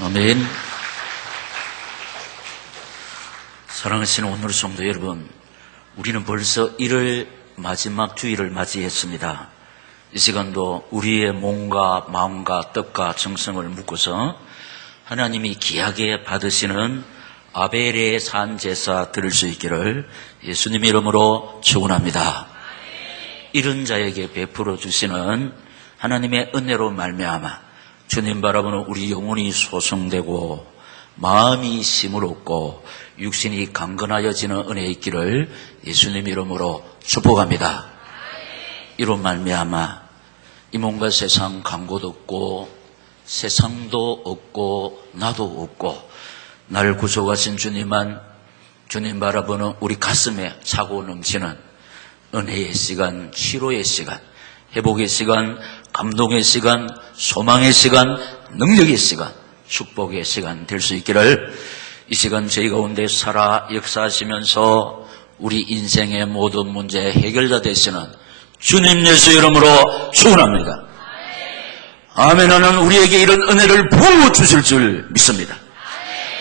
아멘. 사랑하시는 오늘 성도 여러분, 우리는 벌써 1월 마지막 주일을 맞이했습니다. 이 시간도 우리의 몸과 마음과 뜻과 정성을 묶어서 하나님이 귀하게 받으시는 아벨의 산 제사 드릴 수 있기를 예수님 이름으로 축원합니다. 이런 자에게 베풀어 주시는 하나님의 은혜로 말미암아 주님 바라보는 우리 영혼이 소성되고 마음이 힘을 얻고 육신이 강건하여지는 은혜 있기를 예수님 이름으로 축복합니다. 이로 말미암아 이 몸과 세상 강고도 없고 세상도 없고 나도 없고 나를 구속하신 주님만 주님 바라보는 우리 가슴에 차고 넘치는 은혜의 시간, 치료의 시간, 회복의 시간, 감동의 시간, 소망의 시간, 능력의 시간, 축복의 시간 될 수 있기를 이 시간 저희 가운데 살아 역사하시면서 우리 인생의 모든 문제 해결자 되시는 주님 예수 이름으로 축원합니다. 아멘. 하는 우리에게 이런 은혜를 부어 주실 줄 믿습니다.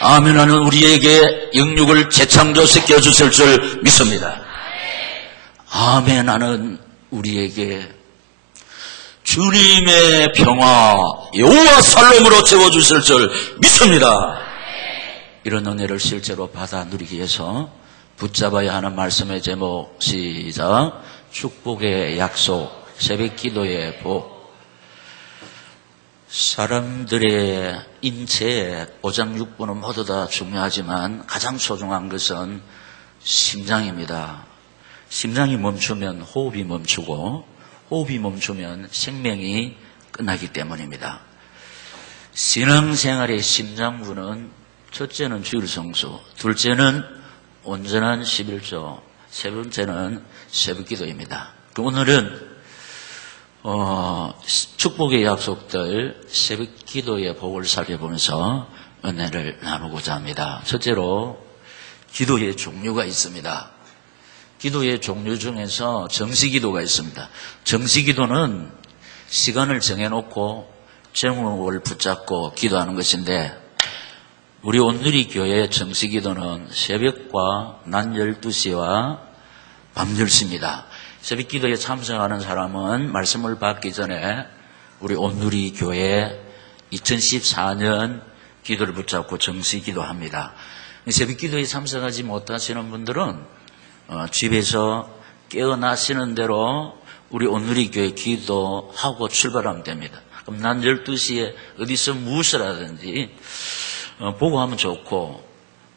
아멘. 하는 우리에게 영육을 재창조시켜 주실 줄 믿습니다. 아멘. 하는 우리에게 주님의 평화 여호와 살롬으로 채워주실 줄 믿습니다. 이런 은혜를 실제로 받아 누리기 위해서 붙잡아야 하는 말씀의 제목 시작. 축복의 약속, 새벽 기도의 복. 사람들의 인체에 5장 6부는 모두 다 중요하지만 가장 소중한 것은 심장입니다. 심장이 멈추면 호흡이 멈추고 호흡이 멈추면 생명이 끝나기 때문입니다. 신앙생활의 심장부는 첫째는 주일 성수, 둘째는 온전한 11조, 세 번째는 새벽기도입니다. 오늘은 축복의 약속들 새벽기도의 복을 살펴보면서 은혜를 나누고자 합니다. 첫째로 기도의 종류가 있습니다. 기도의 종류 중에서 정시기도가 있습니다. 정시기도는 시간을 정해놓고 제목을 붙잡고 기도하는 것인데 우리 온누리 교회의 정시기도는 새벽과 낮 12시와 밤 10시입니다. 새벽기도에 참석하는 사람은 말씀을 받기 전에 우리 온누리 교회 2014년 기도를 붙잡고 정시기도합니다. 새벽기도에 참석하지 못하시는 분들은 집에서 깨어나시는 대로 우리 온누리 교회 기도하고 출발하면 됩니다. 그럼 난 12시에 어디서 무엇을 하든지 보고 하면 좋고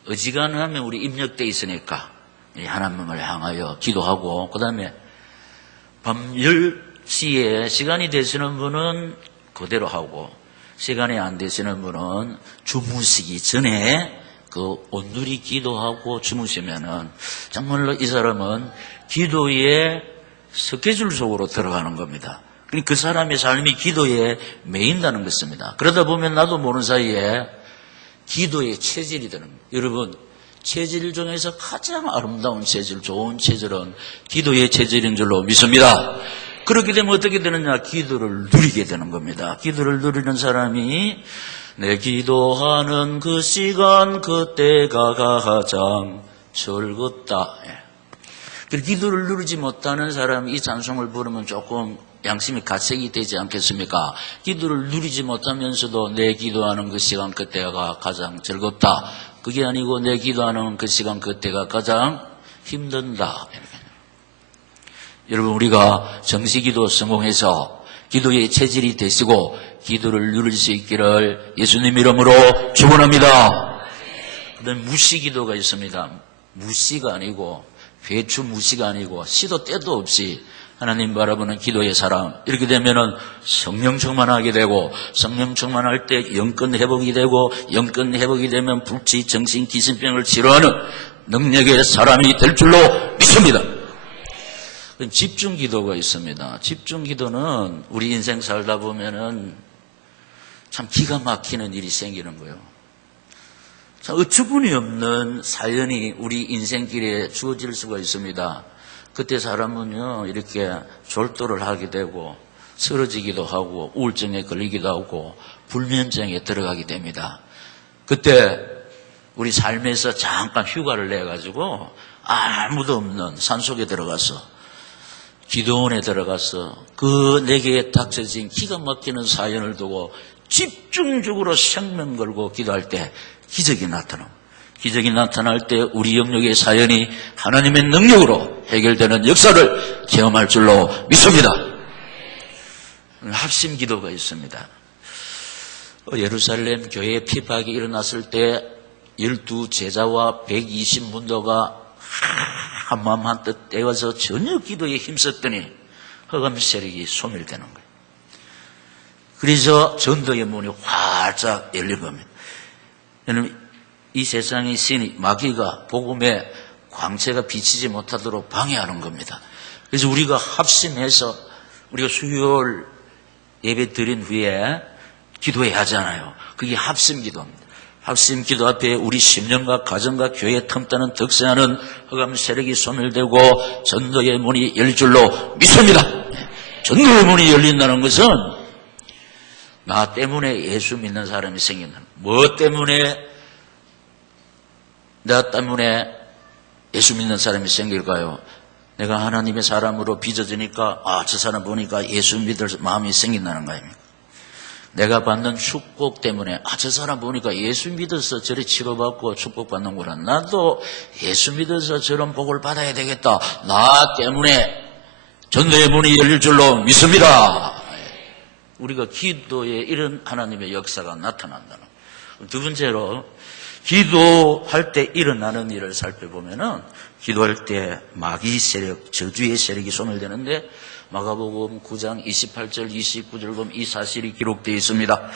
어지간하면 우리 입력돼 있으니까 하나님을 향하여 기도하고 그 다음에 밤 10시에 시간이 되시는 분은 그대로 하고 시간이 안 되시는 분은 주무시기 전에 그 온누리 기도하고 주무시면은 정말로 이 사람은 기도의 스케줄 속으로 들어가는 겁니다. 그러니까 그 사람의 삶이 기도에 매인다는 것입니다. 그러다 보면 나도 모르는 사이에 기도의 체질이 되는 거예요. 여러분, 체질 중에서 가장 아름다운 체질, 좋은 체질은 기도의 체질인 줄로 믿습니다. 그렇게 되면 어떻게 되느냐? 기도를 누리게 되는 겁니다. 기도를 누리는 사람이 내 기도하는 그 시간 그때가 가장 즐겁다. 그 기도를 누리지 못하는 사람이 이 찬송을 부르면 조금 양심이 가책이 되지 않겠습니까? 기도를 누리지 못하면서도 내 기도하는 그 시간 그때가 가장 즐겁다. 그게 아니고 내 기도하는 그 시간 그때가 가장 힘든다. 여러분, 우리가 정시기도 성공해서 기도의 체질이 되시고 기도를 누릴 수 있기를 예수님 이름으로 축원합니다. 그다음에 무시기도가 있습니다. 무시가 아니고 배추 무시가 아니고 시도 때도 없이 하나님 바라보는 기도의 사람. 이렇게 되면은 성령 충만하게 되고 성령 충만할 때 영권 회복이 되고 영권 회복이 되면 불치 정신 기신병을 치료하는 능력의 사람이 될 줄로 믿습니다. 집중 기도가 있습니다. 집중 기도는 우리 인생 살다 보면은 참 기가 막히는 일이 생기는 거예요. 참 어처구니 없는 사연이 우리 인생길에 주어질 수가 있습니다. 그때 사람은요 이렇게 졸도를 하게 되고 쓰러지기도 하고 우울증에 걸리기도 하고 불면증에 들어가게 됩니다. 그때 우리 삶에서 잠깐 휴가를 내가지고 아무도 없는 산속에 들어가서 기도원에 들어가서 그 내게 닥쳐진 기가 막히는 사연을 두고 집중적으로 생명 걸고 기도할 때 기적이 나타납니다. 기적이 나타날 때 우리 영역의 사연이 하나님의 능력으로 해결되는 역사를 체험할 줄로 믿습니다. 합심 기도가 있습니다. 예루살렘 교회 핍박이 일어났을 때 12제자와 120문도가 한마음 한뜻 떼어서 전혀 기도에 힘썼더니 흑암 세력이 소멸되는 거예요. 그래서 전도의 문이 활짝 열린 겁니다. 여러분, 이 세상의 신이 마귀가 복음에 광채가 비치지 못하도록 방해하는 겁니다. 그래서 우리가 합심해서 우리가 수요일 예배 드린 후에 기도해야 하잖아요. 그게 합심 기도입니다. 합심 기도 앞에 우리 심령과 가정과 교회에 틈타는 득세하는 흑암 세력이 소멸되고 전도의 문이 열릴 줄로 믿습니다. 전도의 문이 열린다는 것은 나 때문에 예수 믿는 사람이 생긴다. 뭐 때문에 나 때문에 예수 믿는 사람이 생길까요? 내가 하나님의 사람으로 빚어지니까 저 사람 보니까 예수 믿을 마음이 생긴다는 거 아닙니까? 내가 받는 축복 때문에 저 사람 보니까 예수 믿어서 저리 치료받고 축복받는구나. 나도 예수 믿어서 저런 복을 받아야 되겠다. 나 때문에 전도의 문이 열릴 줄로 믿습니다. 우리가 기도에 이런 하나님의 역사가 나타난다는 거예요. 두 번째로 기도할 때 일어나는 일을 살펴보면은 기도할 때 마귀 세력, 저주의 세력이 소멸되는데 마가복음 9장 28절 29절 보면 이 사실이 기록되어 있습니다.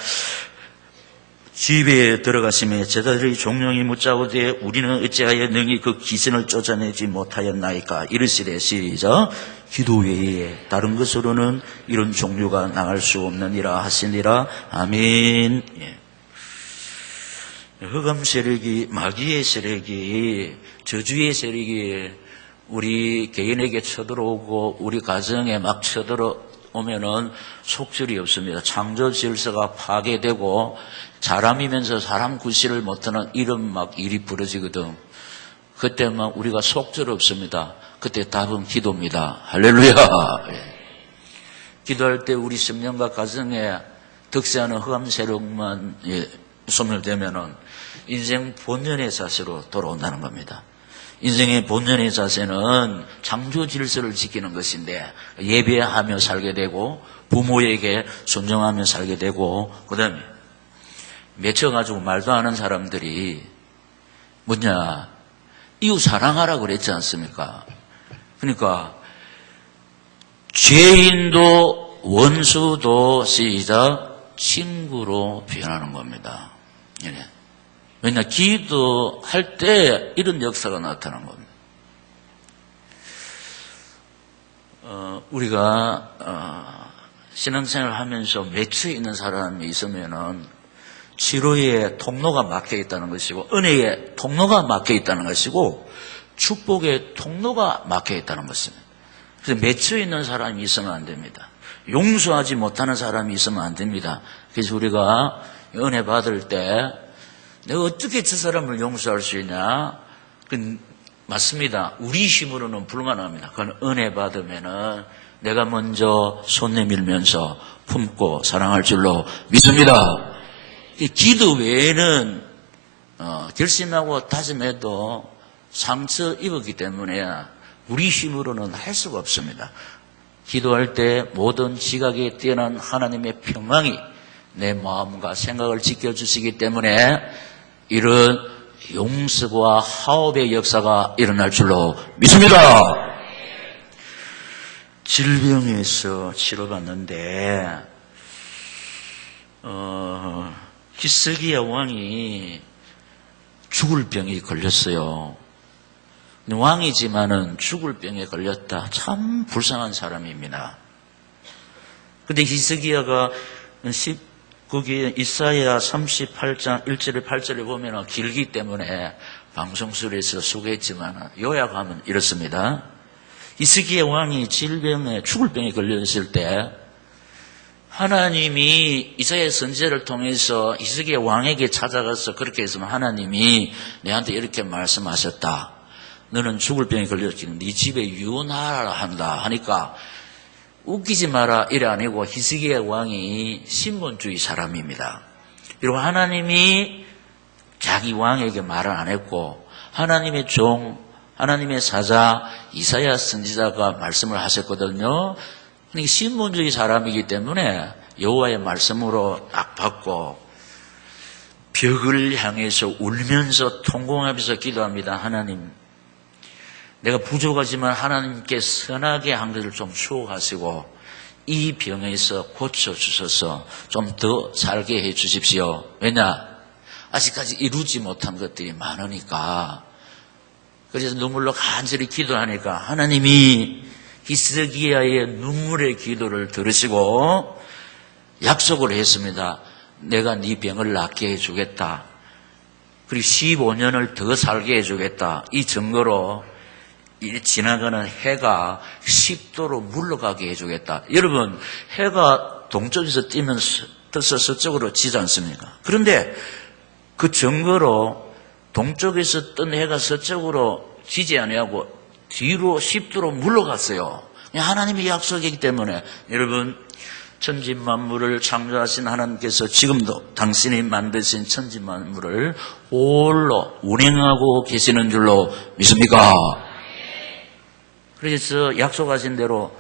집에 들어가시며 제자들이 종용이 묻자오되 우리는 어찌하여 능히 그 귀신을 쫓아내지 못하였나이까 이르시되 시작 기도 외에 다른 것으로는 이런 종류가 나갈 수 없느니라 하시니라. 아멘. 예. 흑암 세력이 마귀의 세력이 저주의 세력이 우리 개인에게 쳐들어오고 우리 가정에 막 쳐들어오면은 속절이 없습니다. 창조 질서가 파괴되고 사람이면서 사람 구실을 못하는 이런 막 일이 벌어지거든. 그때 막 우리가 속절 없습니다. 그때 답은 기도입니다. 할렐루야. 기도할 때 우리 심령과 가정에 득세하는 흑암 세력만 소멸되면은 인생 본연의 자세로 돌아온다는 겁니다. 인생의 본연의 자세는 창조 질서를 지키는 것인데 예배하며 살게 되고 부모에게 순종하며 살게 되고 그다음에 맺혀가지고 말도 안 하는 사람들이 뭐냐 이웃 사랑하라고 그랬지 않습니까? 그러니까 죄인도 원수도 시작 친구로 변하는 겁니다. 왜냐 기도할 때 이런 역사가 나타나는 겁니다. 우리가 신앙생활을 하면서 매초에 있는 사람이 있으면은 치료의 통로가 막혀 있다는 것이고 은혜의 통로가 막혀 있다는 것이고 축복의 통로가 막혀 있다는 것입니다. 그래서 매초에 있는 사람이 있으면 안 됩니다. 용서하지 못하는 사람이 있으면 안 됩니다. 그래서 우리가 은혜 받을 때 내가 어떻게 저 사람을 용서할 수 있냐? 맞습니다. 우리 힘으로는 불가능합니다. 그건 은혜 받으면은 내가 먼저 손 내밀면서 품고 사랑할 줄로 믿습니다. 이 기도 외에는 결심하고 다짐해도 상처 입었기 때문에 우리 힘으로는 할 수가 없습니다. 기도할 때 모든 지각에 뛰어난 하나님의 평강이 내 마음과 생각을 지켜주시기 때문에 이런 용서와 화합의 역사가 일어날 줄로 믿습니다. 질병에서 치료받는데 히스기야 왕이 죽을 병이 걸렸어요. 왕이지만은 죽을 병에 걸렸다. 참 불쌍한 사람입니다. 근데 히스기야가 거기 이사야 38장 1절에 8절에 보면 길기 때문에 방송술에서 소개했지만 요약하면 이렇습니다. 히스기야 왕이 질병에 죽을 병에 걸렸을 때 하나님이 이사야 선지자를 통해서 히스기야 왕에게 찾아가서 그렇게 했으면 하나님이 내한테 이렇게 말씀하셨다. 너는 죽을 병에 걸렸지. 네 집에 유언하라 한다 하니까 웃기지 마라 이래 아니고 히스기야 왕이 신본주의 사람입니다. 그리고 하나님이 자기 왕에게 말을 안 했고 하나님의 종, 하나님의 사자 이사야 선지자가 말씀을 하셨거든요. 그러니까 신본주의 사람이기 때문에 여호와의 말씀으로 딱 받고 벽을 향해서 울면서 통곡하면서 기도합니다. 하나님, 내가 부족하지만 하나님께 선하게 한 것을 좀 추억하시고 이 병에서 고쳐주셔서 좀 더 살게 해 주십시오. 왜냐? 아직까지 이루지 못한 것들이 많으니까. 그래서 눈물로 간절히 기도하니까 하나님이 히스기야의 눈물의 기도를 들으시고 약속을 했습니다. 내가 네 병을 낫게 해주겠다. 그리고 15년을 더 살게 해주겠다. 이 증거로 지나가는 해가 10도로 물러가게 해주겠다. 여러분, 해가 동쪽에서 떠서 서쪽으로 지지 않습니까? 그런데 그 증거로 동쪽에서 뜬 해가 서쪽으로 지지 아니하고 뒤로 10도로 물러갔어요. 하나님의 약속이기 때문에 여러분, 천지만물을 창조하신 하나님께서 지금도 당신이 만드신 천지만물을 홀로 운행하고 계시는 줄로 믿습니까? 그래서 약속하신 대로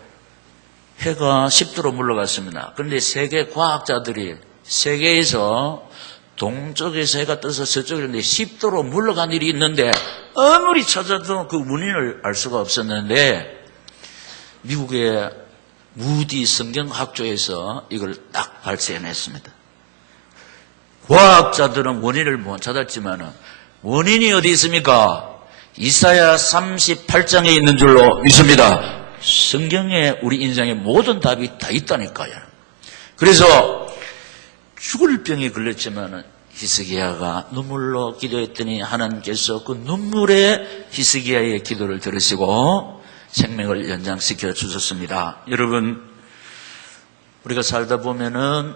해가 10도로 물러갔습니다. 그런데 세계 과학자들이 세계에서 동쪽에서 해가 떠서 서쪽으로 10도로 물러간 일이 있는데 아무리 찾아도 그 원인을 알 수가 없었는데 미국의 무디 성경학조에서 이걸 딱 발견했습니다. 과학자들은 원인을 못 찾았지만 원인이 어디 있습니까? 이사야 38장에 있는 줄로 믿습니다. 성경에 우리 인생의 모든 답이 다 있다니까요. 그래서 죽을 병에 걸렸지만 히스기야가 눈물로 기도했더니 하나님께서 그 눈물에 히스기야의 기도를 들으시고 생명을 연장시켜 주셨습니다. 여러분, 우리가 살다 보면은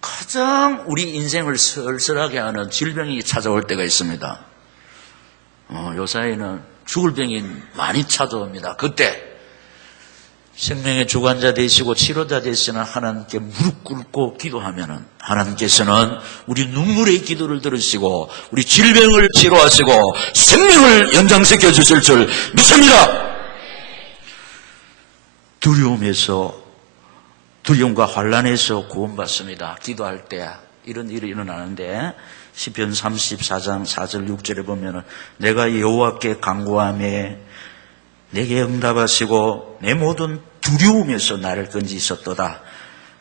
가장 우리 인생을 쓸쓸하게 하는 질병이 찾아올 때가 있습니다. 요사이는 죽을 병이 많이 찾아옵니다. 그때 생명의 주관자 되시고 치료자 되시는 하나님께 무릎 꿇고 기도하면은 하나님께서는 우리 눈물의 기도를 들으시고 우리 질병을 치료하시고 생명을 연장시켜 주실 줄 믿습니다. 두려움과 환난에서 구원받습니다. 기도할 때 이런 일이 일어나는데 시편 34장 4절 6절에 보면은 내가 여호와께 간구하며 내게 응답하시고 내 모든 두려움에서 나를 건지셨도다.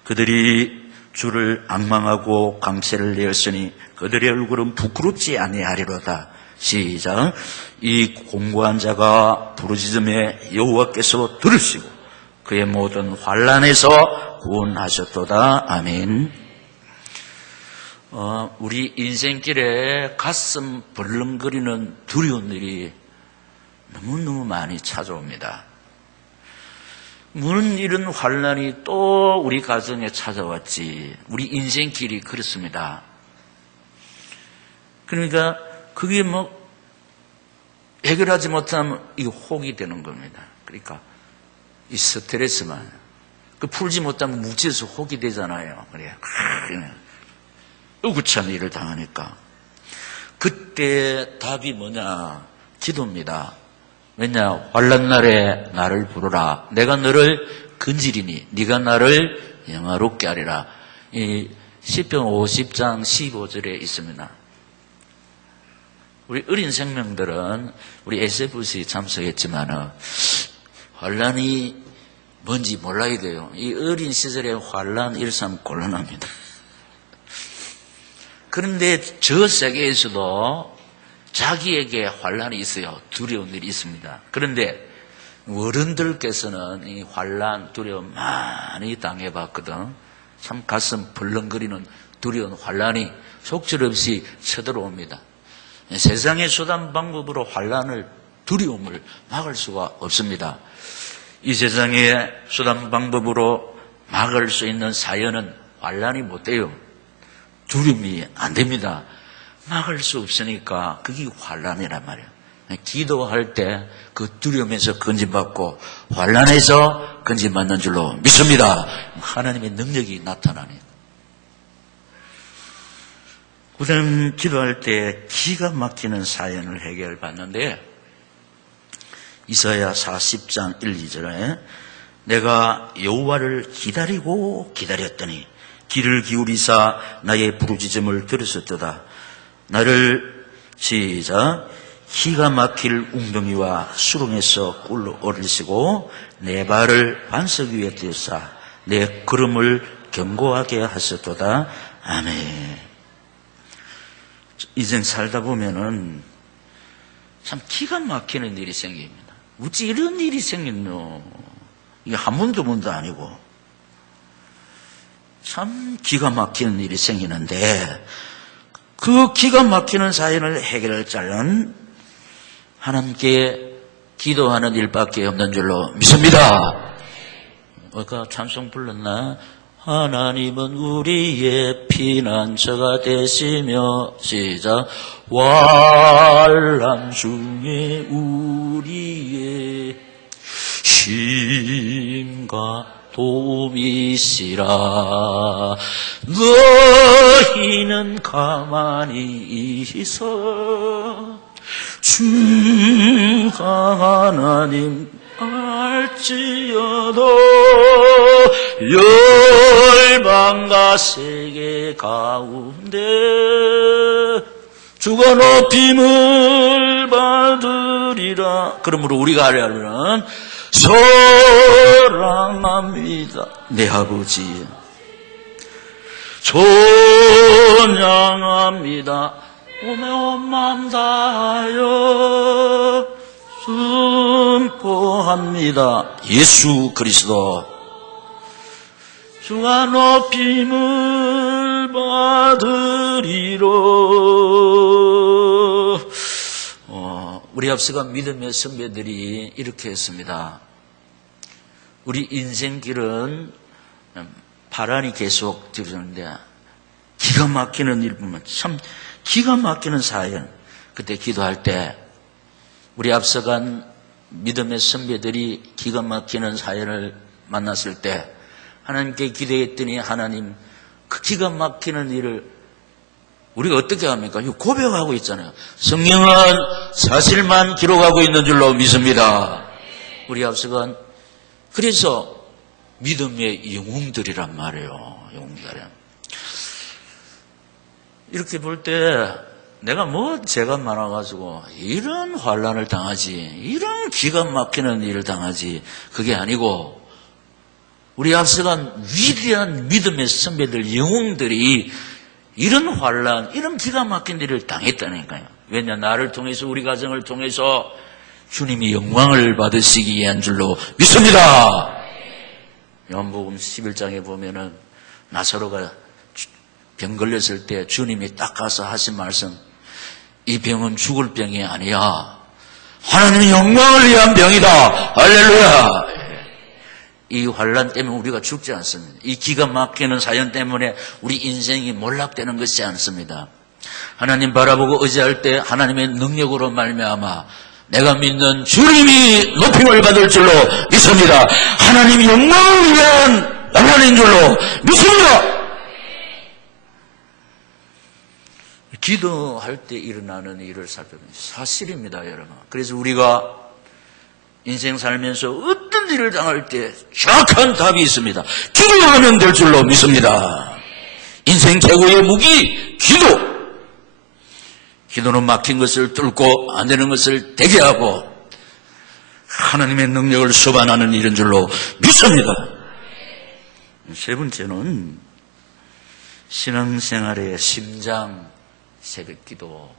그들이 주를 앙망하고 강세를 내었으니 그들의 얼굴은 부끄럽지 아니하리로다. 시작. 이 공고한 자가 부르짖음에 여호와께서 들으시고 그의 모든 환난에서 구원하셨도다. 아멘. 우리 인생길에 가슴 벌렁거리는 두려운 일이 너무너무 많이 찾아옵니다. 무슨 이런 환난이 또 우리 가정에 찾아왔지. 우리 인생길이 그렇습니다. 그러니까 그게 해결하지 못하면 이게 혹이 되는 겁니다. 그러니까 이 스트레스만 풀지 못하면 뭉쳐서 혹이 되잖아요. 그래, 의구찬 일을 당하니까 그때 답이 뭐냐? 기도입니다. 왜냐? 환난 날에 나를 부르라. 내가 너를 건지리니 네가 나를 영화롭게 하리라. 이 시편 50장 15절에 있습니다. 우리 어린 생명들은 우리 SFC 참석했지만 환난이 뭔지 몰라야 돼요. 이 어린 시절에 환난 일삼 곤란합니다. 그런데 저 세계에서도 자기에게 환난이 있어요. 두려운 일이 있습니다. 그런데 어른들께서는 이 환난, 두려움 많이 당해봤거든. 참 가슴 벌렁거리는 두려운 환난이 속절없이 쳐들어옵니다. 세상의 수단 방법으로 환난을, 두려움을 막을 수가 없습니다. 이 세상의 수단 방법으로 막을 수 있는 사연은 환란이 못 돼요. 두려움이 안 됩니다. 막을 수 없으니까 그게 환란이란 말이에요. 기도할 때 그 두려움에서 건진받고 환란에서 건진받는 줄로 믿습니다. 하나님의 능력이 나타나네요. 우선 기도할 때 기가 막히는 사연을 해결받는데 이사야 40장 1, 2절에 내가 여호와를 기다리고 기다렸더니 귀를 기울이사 나의 부르짖음을 들으셨도다. 나를 시작 기가 막힐 웅덩이와 수렁에서 끌어올리시고 내 발을 반석 위에 띄우사 내 걸음을 견고하게 하셨도다. 아멘. 인생 살다 보면은 참 기가 막히는 일이 생깁니다. 어찌 이런 일이 생겼노? 이게 한 번, 두 번도 아니고 참 기가 막히는 일이 생기는데 그 기가 막히는 사연을 해결할 자는 하나님께 기도하는 일밖에 없는 줄로 믿습니다. 아까 찬송 불렀나? 하나님은 우리의 피난처가 되시며 시작 환난 중에 우리의 힘과 도움이시라. 너희는 가만히 있어 주가 하나님 알지어도 열방과 세계 가운데 주가 높임을 받으리라. 그러므로 우리가 하려면 사랑합니다 내 아버지, 찬양합니다 오매 온 마음 다하여 선포합니다 예수 그리스도. 주가 높임을 받으리로. 우리 앞서가 믿음의 선배들이 이렇게 했습니다. 우리 인생길은 바람이 계속 들었는데 기가 막히는 일 보면 참 기가 막히는 사연. 그때 기도할 때 우리 앞서간 믿음의 선배들이 기가 막히는 사연을 만났을 때 하나님께 기도했더니 하나님 그 기가 막히는 일을 우리가 어떻게 합니까? 이거 고백하고 있잖아요. 성경은 사실만 기록하고 있는 줄로 믿습니다. 우리 앞서간 그래서 믿음의 영웅들이란 말이에요. 영웅들. 이렇게 볼 때 내가 뭐 죄가 많아가지고 이런 환난을 당하지, 이런 기가 막히는 일을 당하지, 그게 아니고 우리 앞서간 위대한 믿음의 선배들, 영웅들이 이런 환난, 이런 기가 막힌 일을 당했다니까요. 왜냐, 나를 통해서, 우리 가정을 통해서 주님이 영광을 받으시기 위한 줄로 믿습니다. 요한복음 11장에 보면은 나사로가 병 걸렸을 때 주님이 딱 가서 하신 말씀, 이 병은 죽을 병이 아니야. 하나님의 영광을 위한 병이다. 할렐루야. 이 환난 때문에 우리가 죽지 않습니다. 이 기가 막히는 사연 때문에 우리 인생이 몰락되는 것이 않습니다. 하나님 바라보고 의지할 때 하나님의 능력으로 말미암아 내가 믿는 주님이 높임을 받을 줄로 믿습니다. 하나님 영광을 위한 나라인 줄로 믿습니다. 기도할 때 일어나는 일을 살펴보면 사실입니다, 여러분. 그래서 우리가 인생 살면서 어떤 일을 당할 때 정확한 답이 있습니다. 기도하면 될 줄로 믿습니다. 인생 최고의 무기, 기도. 기도는 막힌 것을 뚫고 안 되는 것을 되게 하고 하나님의 능력을 수반하는 일인 줄로 믿습니다. 세 번째는 신앙생활의 심장, 새벽기도.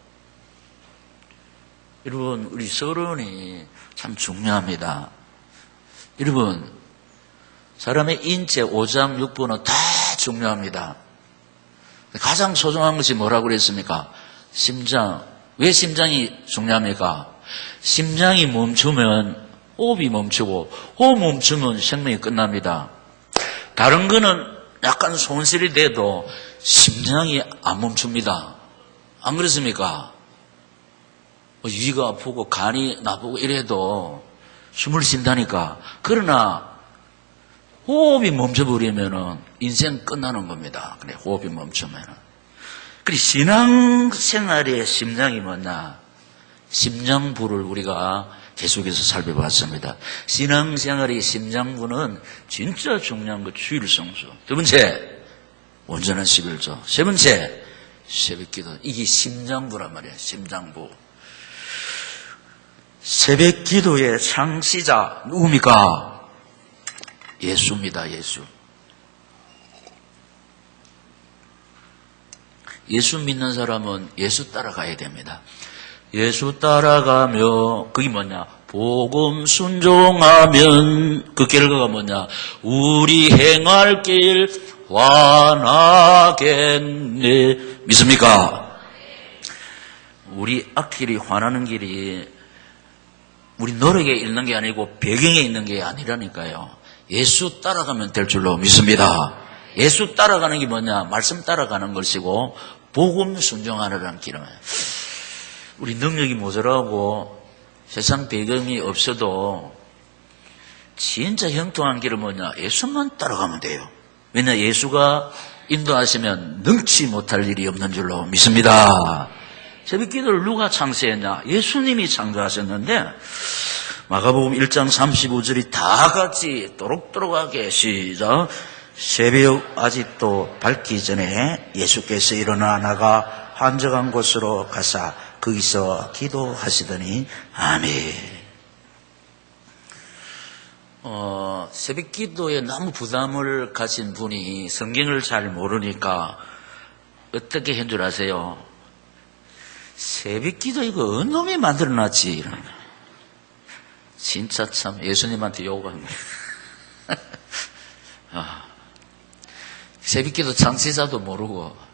여러분, 우리 서론이 참 중요합니다. 여러분, 사람의 인체 5장 6부는 다 중요합니다. 가장 소중한 것이 뭐라고 그랬습니까? 심장. 왜 심장이 중요합니까? 심장이 멈추면 호흡이 멈추고, 호흡 멈추면 생명이 끝납니다. 다른 거는 약간 손실이 돼도 심장이 안 멈춥니다. 안 그렇습니까? 위가 아프고 간이 나쁘고 이래도 숨을 쉰다니까. 그러나 호흡이 멈춰버리면은 인생 끝나는 겁니다. 그래, 호흡이 멈추면은. 그래, 신앙생활의 심장이 뭐냐? 심장부를 우리가 계속해서 살펴봤습니다. 신앙생활의 심장부는 진짜 중요한 거 주일 성수. 두 번째, 온전한 11조. 세 번째, 새벽기도. 이게 심장부란 말이에요. 심장부. 새벽기도의 창시자 누굽니까? 예수입니다. 예수. 예수 믿는 사람은 예수 따라가야 됩니다. 예수 따라가며 그게 뭐냐? 복음 순종하면 그 결과가 뭐냐? 우리 행할 길 환하겠네. 믿습니까? 우리 앞길이 환하는 길이 우리 노력에 있는 게 아니고 배경에 있는 게 아니라니까요. 예수 따라가면 될 줄로 믿습니다. 예수 따라가는 게 뭐냐? 말씀 따라가는 것이고 복음 순종하라는 길은 우리 능력이 모자라고 세상 배경이 없어도 진짜 형통한 길은 뭐냐? 예수만 따라가면 돼요. 왜냐? 예수가 인도하시면 능치 못할 일이 없는 줄로 믿습니다. 새벽기도를 누가 창세했냐? 예수님이 창조하셨는데 마가복음 1장 35절이 다 같이 또록또록하게 시작. 새벽 아직도 밝기 전에 예수께서 일어나 나가 한적한 곳으로 가사 거기서 기도하시더니 아멘. 새벽 기도에 너무 부담을 가진 분이 성경을 잘 모르니까 어떻게 한 줄 아세요? 새벽 기도 이거 어느 놈이 만들어놨지? 이러는 거예요. 진짜 참 예수님한테 욕하는 거예요. 새벽 기도 창시자도 모르고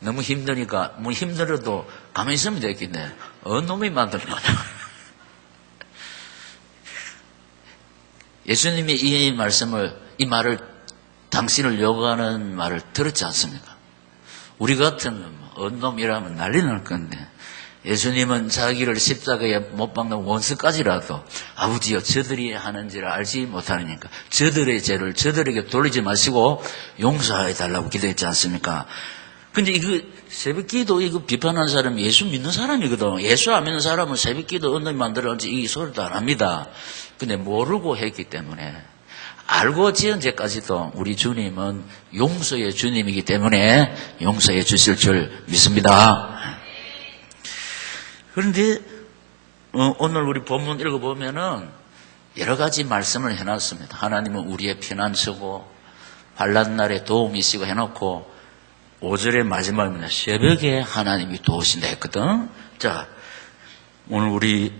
너무 힘드니까 뭐 힘들어도 가만히 있으면 되겠네. 어느 놈이 만든 거냐. 예수님이 이 말을 당신을 요구하는 말을 들었지 않습니까? 우리 같은 어느 놈이라면 난리 날 건데 예수님은 자기를 십자가에 못 박는 원수까지라도 아버지여 저들이 하는지를 알지 못하니까 저들의 죄를 저들에게 돌리지 마시고 용서해 달라고 기도했지 않습니까? 근데 이거 새벽기도 이거 비판하는 사람이 예수 믿는 사람이거든. 예수 안 믿는 사람은 새벽기도 어느 만들었는지 이 소리도 안 합니다. 근데 모르고 했기 때문에 알고 지은 죄까지도 우리 주님은 용서의 주님이기 때문에 용서해 주실 줄 믿습니다. 그런데 오늘 우리 본문 읽어보면은 여러 가지 말씀을 해놨습니다. 하나님은 우리의 피난처고 환난 날에 도움이시고 해놓고 5절의 마지막입니다. 새벽에 하나님이 도우신다 했거든. 자, 오늘 우리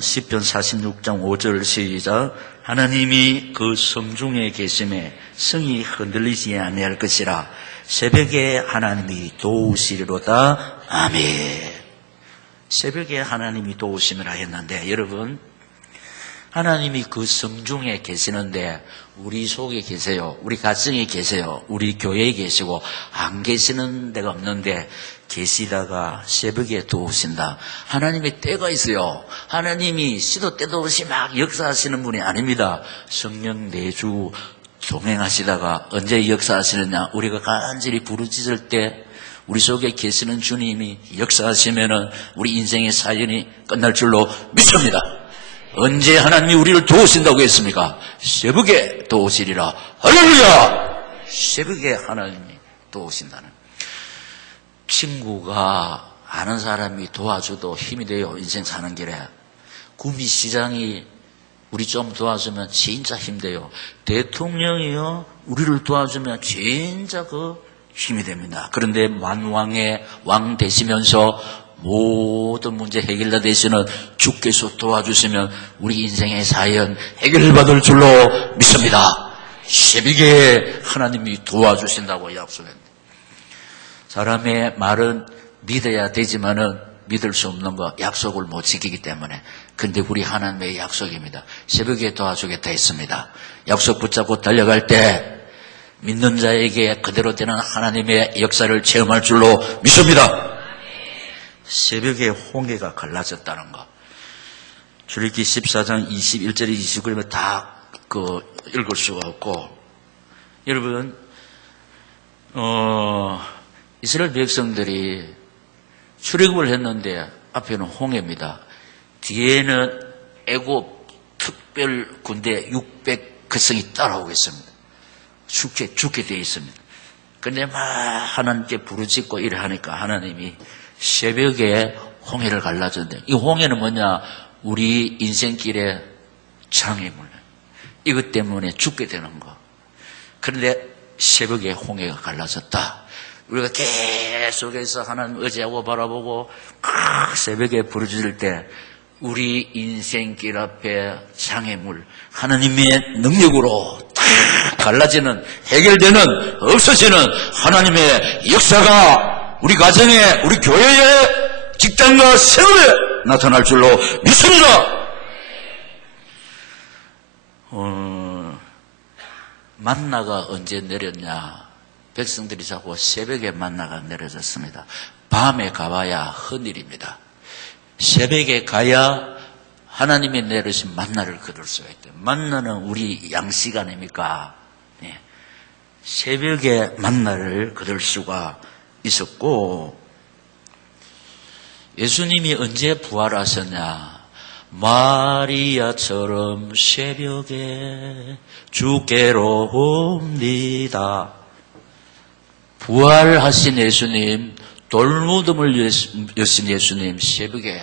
시편 46장 5절 시작. 하나님이 그 성중에 계심에 성이 흔들리지 아니할 것이라. 새벽에 하나님이 도우시리로다. 아멘. 새벽에 하나님이 도우심이라 했는데 여러분 하나님이 그 성중에 계시는데 우리 속에 계세요. 우리 가정에 계세요. 우리 교회에 계시고 안 계시는 데가 없는데 계시다가 새벽에 도우신다. 하나님의 때가 있어요. 하나님이 시도 때도 없이 막 역사하시는 분이 아닙니다. 성령 내주 동행하시다가 언제 역사하시느냐? 우리가 간절히 부르짖을 때 우리 속에 계시는 주님이 역사하시면은 우리 인생의 사연이 끝날 줄로 믿습니다. 언제 하나님이 우리를 도우신다고 했습니까? 새벽에 도우시리라. 할렐루야! 새벽에 하나님이 도우신다는. 친구가 아는 사람이 도와줘도 힘이 돼요. 인생 사는 길에. 구미시장이 우리 좀 도와주면 진짜 힘돼요. 대통령이요 우리를 도와주면 진짜 힘이 됩니다. 그런데 만왕의 왕 되시면서 모든 문제 해결다 되시는 주께서 도와주시면 우리 인생의 사연 해결받을 줄로 믿습니다. 새벽에 하나님이 도와주신다고 약속했는데 사람의 말은 믿어야 되지만은 믿을 수 없는 거 약속을 못 지키기 때문에 근데 우리 하나님의 약속입니다. 새벽에 도와주겠다 했습니다. 약속 붙잡고 달려갈 때 믿는 자에게 그대로 되는 하나님의 역사를 체험할 줄로 믿습니다. 새벽에 홍해가 갈라졌다는 거. 출애굽기 14장 21절에 29절에 다 읽을 수가 없고, 여러분, 이스라엘 백성들이 출애굽을 했는데 앞에는 홍해입니다. 뒤에는 애굽 특별 군대 600 그성이 따라오고 있습니다. 죽게 되어 있습니다. 그런데 막 하나님께 부르짖고 이래 하니까 하나님이 새벽에 홍해를 갈라졌는데, 이 홍해는 뭐냐? 우리 인생길의 장애물. 이것 때문에 죽게 되는 거. 그런데 새벽에 홍해가 갈라졌다. 우리가 계속해서 하나님 의지하고 바라보고 새벽에 부르짖을 때 우리 인생길 앞에 장애물, 하나님의 능력으로 다 갈라지는, 해결되는, 없어지는 하나님의 역사가 우리 가정에, 우리 교회에, 직장과 생활에 나타날 줄로 믿습니다. 만나가 언제 내렸냐? 백성들이 자꾸 새벽에 만나가 내려졌습니다. 밤에 가봐야 헌일입니다. 새벽에 가야 하나님이 내리신 만나를 거둘 수가 있대요. 만나는 우리 양식 아닙니까? 네. 새벽에 만나를 거둘 수가 있었고, 예수님이 언제 부활하셨냐? 마리아처럼 새벽에 주께로 옵니다. 부활하신 예수님, 돌무덤을 여신 예수님, 새벽에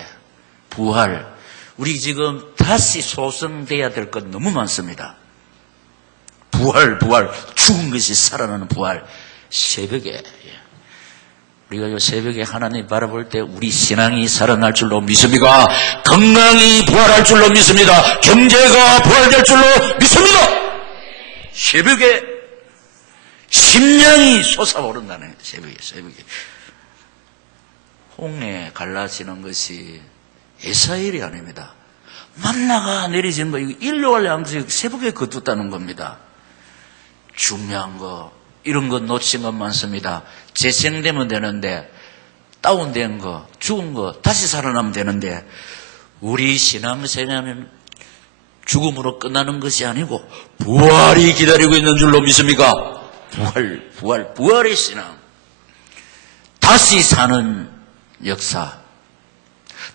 부활. 우리 지금 다시 소성돼야 될 것 너무 많습니다. 부활, 죽은 것이 살아나는 부활. 새벽에. 우리가 이 새벽에 하나님 바라볼 때 우리 신앙이 살아날 줄로 믿습니다. 건강이 부활할 줄로 믿습니다. 경제가 부활될 줄로 믿습니다. 새벽에 심령이 솟아오른다네. 새벽에. 홍해 갈라지는 것이 에사일이 아닙니다. 만나가 내리지는 거, 이거 일요일 양식 새벽에 거뒀다는 겁니다. 중요한 거, 이런 거 놓친 것 많습니다. 재생되면 되는데, 다운된 거, 죽은 거, 다시 살아나면 되는데, 우리 신앙생활은 죽음으로 끝나는 것이 아니고, 부활이 기다리고 있는 줄로 믿습니까? 부활의 신앙. 다시 사는 역사.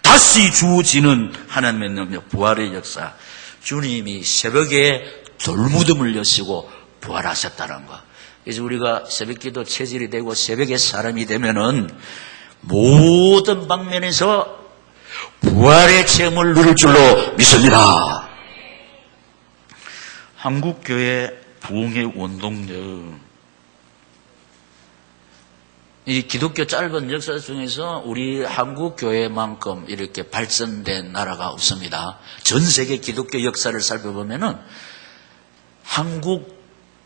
다시 주어지는 하나님의 능력, 부활의 역사. 주님이 새벽에 돌무덤을 여시고 부활하셨다는 거. 그래서 우리가 새벽기도 체질이 되고 새벽에 사람이 되면은 모든 방면에서 부활의 체험을 누릴 줄로 믿습니다. 한국교회 부흥의 원동력. 이 기독교 짧은 역사 중에서 우리 한국교회만큼 이렇게 발전된 나라가 없습니다. 전 세계 기독교 역사를 살펴보면은 한국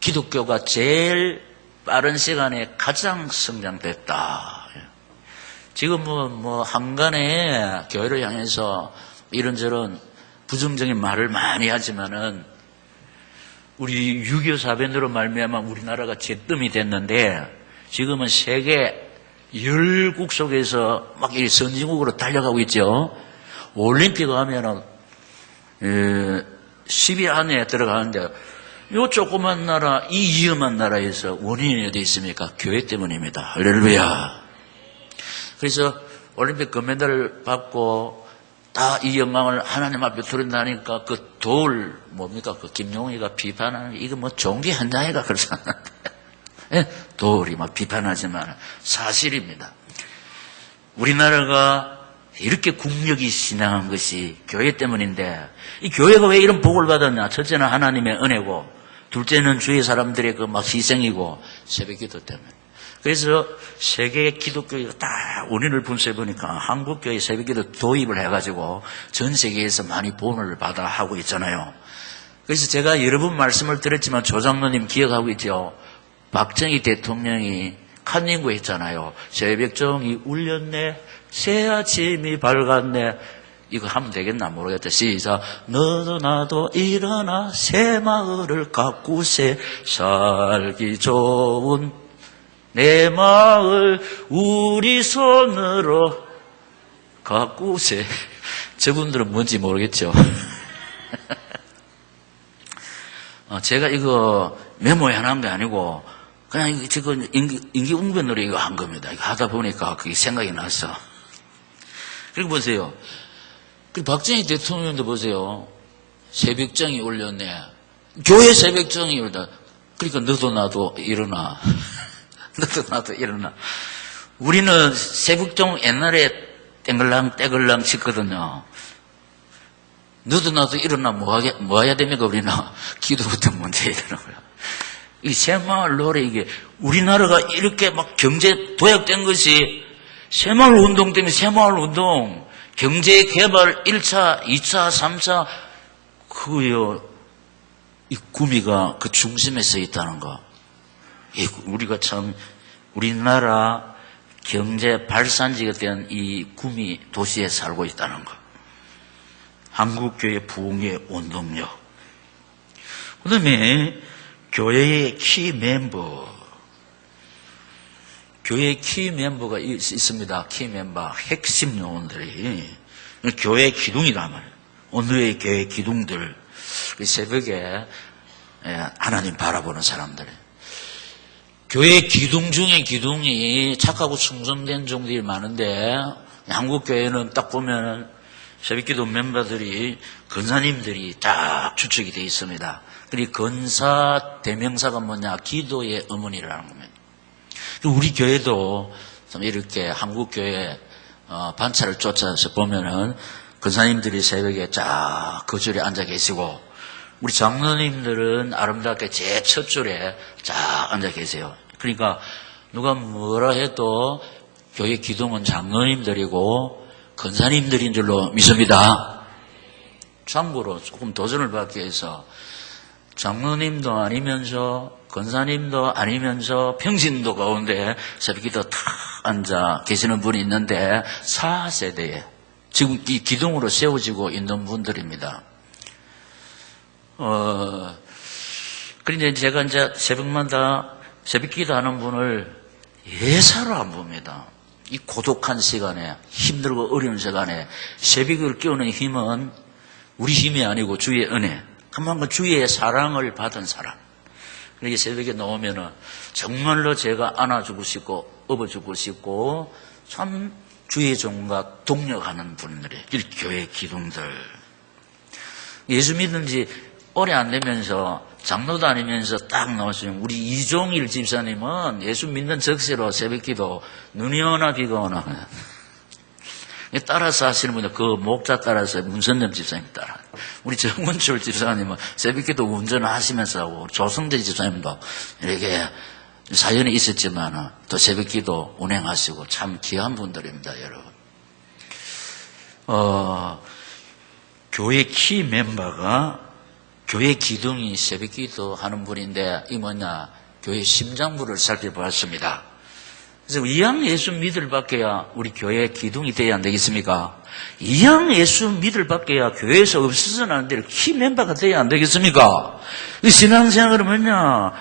기독교가 제일 빠른 시간에 가장 성장됐다. 지금은 한간에 교회를 향해서 이런저런 부정적인 말을 많이 하지만은 우리 6.25 사변으로 말미암아 우리나라가 제뜸이 됐는데 지금은 세계 10국 속에서 막 이 선진국으로 달려가고 있죠. 올림픽 하면은 10위 안에 들어가는데 요 조그만 나라, 이 위험한 나라에서 원인이 어디 있습니까? 교회 때문입니다. 할렐루야. 그래서 올림픽 금메달을 받고 다 이 영광을 하나님 앞에 드린다니까 그 돌 뭡니까? 그 김용희가 비판하는 이거 뭐 종기 한장이가 그러잖아요. 예? 돌이 막 비판하지만 사실입니다. 우리나라가 이렇게 국력이 신앙한 것이 교회 때문인데 이 교회가 왜 이런 복을 받았냐? 첫째는 하나님의 은혜고 둘째는 주위 사람들의 그 막 희생이고 새벽기도 때문에. 그래서 세계 기독교가 다 원인을 분석해 보니까 한국교회 새벽기도 도입을 해가지고 전 세계에서 많이 본을 받아 하고 있잖아요. 그래서 제가 여러 번 말씀을 드렸지만 조장로님 기억하고 있죠? 박정희 대통령이 칸닝구 했잖아요. 새벽종이 울렸네, 새 아침이 밝았네. 이거 하면 되겠나 모르겠다. 시작. 너도 나도 일어나 새 마을을 가꾸세. 살기 좋은 내 마을 우리 손으로 가꾸세. 저분들은 뭔지 모르겠죠. 제가 이거 메모해 놓은 게 아니고 그냥 지금 임기응변으로 이거 한 겁니다. 이거 하다 보니까 그게 생각이 났어. 그리고 보세요. 그 박정희 대통령도 보세요. 새벽정이 올렸네. 교회 새벽정이 올렸다. 그러니까 너도 나도 일어나. 너도 나도 일어나. 우리는 새벽정 옛날에 땡글랑 떼글랑 쳤거든요. 너도 나도 일어나 뭐 해야 됩니까 우리는? 기도부터 먼저 일어나고요. 이 새마을 노래 이게 우리나라가 이렇게 막 경제 도약된 것이 새마을 운동 때문에 새마을 운동 경제 개발 1차, 2차, 3차 그거요. 이 구미가 그 중심에 서 있다는 거. 우리가 참 우리나라 경제 발산지가 된 이 구미 도시에 살고 있다는 거. 한국교회 부흥의 원동력. 그 다음에 교회의 키 멤버. 교회 키 멤버가 있습니다. 키 멤버, 핵심 요원들이. 교회 기둥이란 말이에요. 오늘의 교회 기둥들. 새벽에 하나님 바라보는 사람들. 교회 기둥 중에 기둥이 착하고 충성된 종들이 많은데, 한국교회는 딱 보면 새벽기도 멤버들이, 권사님들이 딱 주축이 되어 있습니다. 그리고 권사 대명사가 뭐냐? 기도의 어머니라는 겁니다. 우리 교회도 이렇게 한국교회 반차를 쫓아서 보면은 권사님들이 새벽에 쫙 그 줄에 앉아 계시고 우리 장로님들은 아름답게 제 첫 줄에 쫙 앉아 계세요. 그러니까 누가 뭐라 해도 교회 기둥은 장로님들이고 권사님들인 줄로 믿습니다. 참고로 조금 도전을 받기 위해서 장로님도 아니면서 권사님도 아니면서 평신도 가운데 새벽기도 탁 앉아 계시는 분이 있는데 4세대에 지금 이 기둥으로 세워지고 있는 분들입니다. 그런데 제가 이제 새벽마다 새벽기도 하는 분을 예사로 안 봅니다. 이 고독한 시간에 힘들고 어려운 시간에 새벽을 깨우는 힘은 우리 힘이 아니고 주의 은혜. 그만큼 주의 사랑을 받은 사람. 이렇게 새벽에 나오면은 정말로 제가 안아주고 싶고 업어주고 싶고 참 주의 종과 동력하는 분들이 교회 기둥들. 예수 믿은 지 오래 안 되면서 장로도 아니면서 딱 나오시면 우리 이종일 집사님은 예수 믿는 적세로 새벽기도 눈이 오나 비가 오나 따라서 하시는 분들 그 목자 따라서 문선점 집사님 따라 우리 정문철 집사님은 새벽기도 운전하시면서 하고 조성대 집사님도 이렇게 사연이 있었지만 또 새벽기도 운행하시고 참 귀한 분들입니다, 여러분. 교회 키 멤버가 교회 기둥이 새벽기도 하는 분인데 이 뭐냐 교회 심장부를 살펴보았습니다. 그래서 이왕 예수 믿을 밖에야 우리 교회 기둥이 돼야 안 되겠습니까? 이왕 예수 믿을 밖에야 교회에서 없어서는 안 될 키 멤버가 돼야 안 되겠습니까? 이 신앙생활은 뭐냐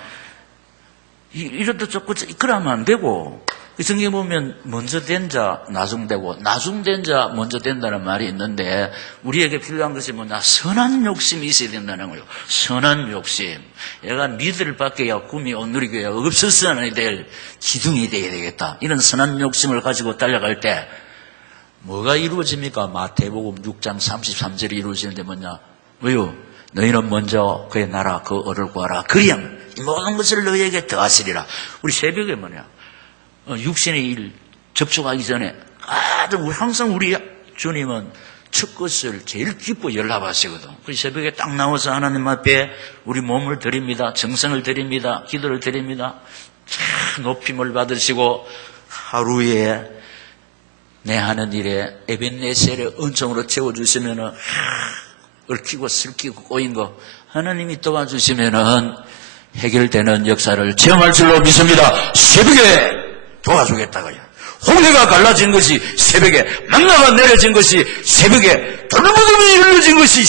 이렇다 자꾸 그러면 안 되고 성경에 보면 먼저 된 자 나중되고 나중된 자 먼저 된다는 말이 있는데 우리에게 필요한 것이 뭐냐 선한 욕심이 있어야 된다는 거예요. 선한 욕심. 얘가 믿을 밖에야 꿈이 오늘이교회 없어서는 될 기둥이 되어야 되겠다. 이런 선한 욕심을 가지고 달려갈 때 뭐가 이루어집니까? 마태복음 6장 33절이 이루어지는데 뭐냐 왜요? 너희는 먼저 그의 나라 그 을을 구하라. 그리하면 이 모든 것을 너희에게 더하시리라. 우리 새벽에 뭐냐 육신의 일 접촉하기 전에 항상 우리 주님은 첫 것을 제일 기뻐 연락하시거든. 그래서 새벽에 딱 나와서 하나님 앞에 우리 몸을 드립니다. 정성을 드립니다. 기도를 드립니다. 참 높임을 받으시고 하루에 내 하는 일에 에벤네셀의 은총으로 채워주시면은 얽히고 슬키고 꼬인 거 하나님이 도와주시면은 해결되는 역사를 체험할 줄로 믿습니다. 새벽에 도와주겠다고요. 홍해가 갈라진 것이 새벽에, 만나가 내려진 것이 새벽에, 돌무덤이 열려진 것이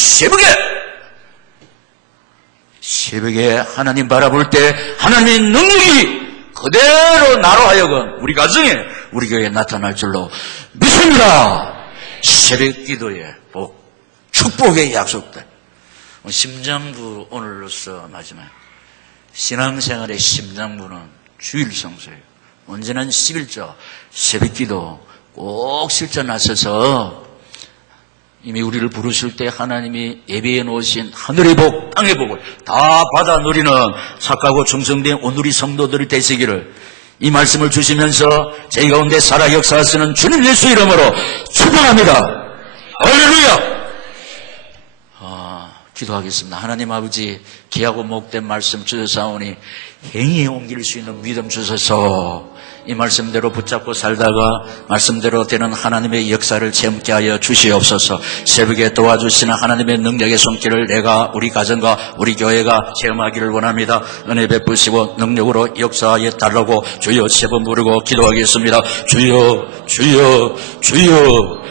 새벽에 하나님 바라볼 때 하나님의 능력이 그대로 나로 하여금 우리 가정에, 우리 교회에 나타날 줄로 믿습니다. 새벽 기도의 복, 축복의 약속들. 심장부 오늘로서 마지막. 신앙생활의 심장부는 주일 성수예요. 언제는 11조 새벽 기도 꼭 실천하셔서 이미 우리를 부르실 때 하나님이 예비해 놓으신 하늘의 복, 땅의 복을 다 받아 누리는 착하고 충성된 오늘의 성도들이 되시기를 이 말씀을 주시면서 저희 가운데 살아 역사하시는 주님 예수 이름으로 축복합니다. 할렐루야. 기도하겠습니다. 하나님 아버지, 귀하고 목된 말씀 주셔사오니 행위에 옮길 수 있는 믿음 주셔서 이 말씀대로 붙잡고 살다가 말씀대로 되는 하나님의 역사를 체험케 하여 주시옵소서. 새벽에 도와주시는 하나님의 능력의 손길을 내가, 우리 가정과 우리 교회가 체험하기를 원합니다. 은혜 베푸시고 능력으로 역사하여 달라고 주여 세 번 부르고 기도하겠습니다. 주여, 주여, 주여.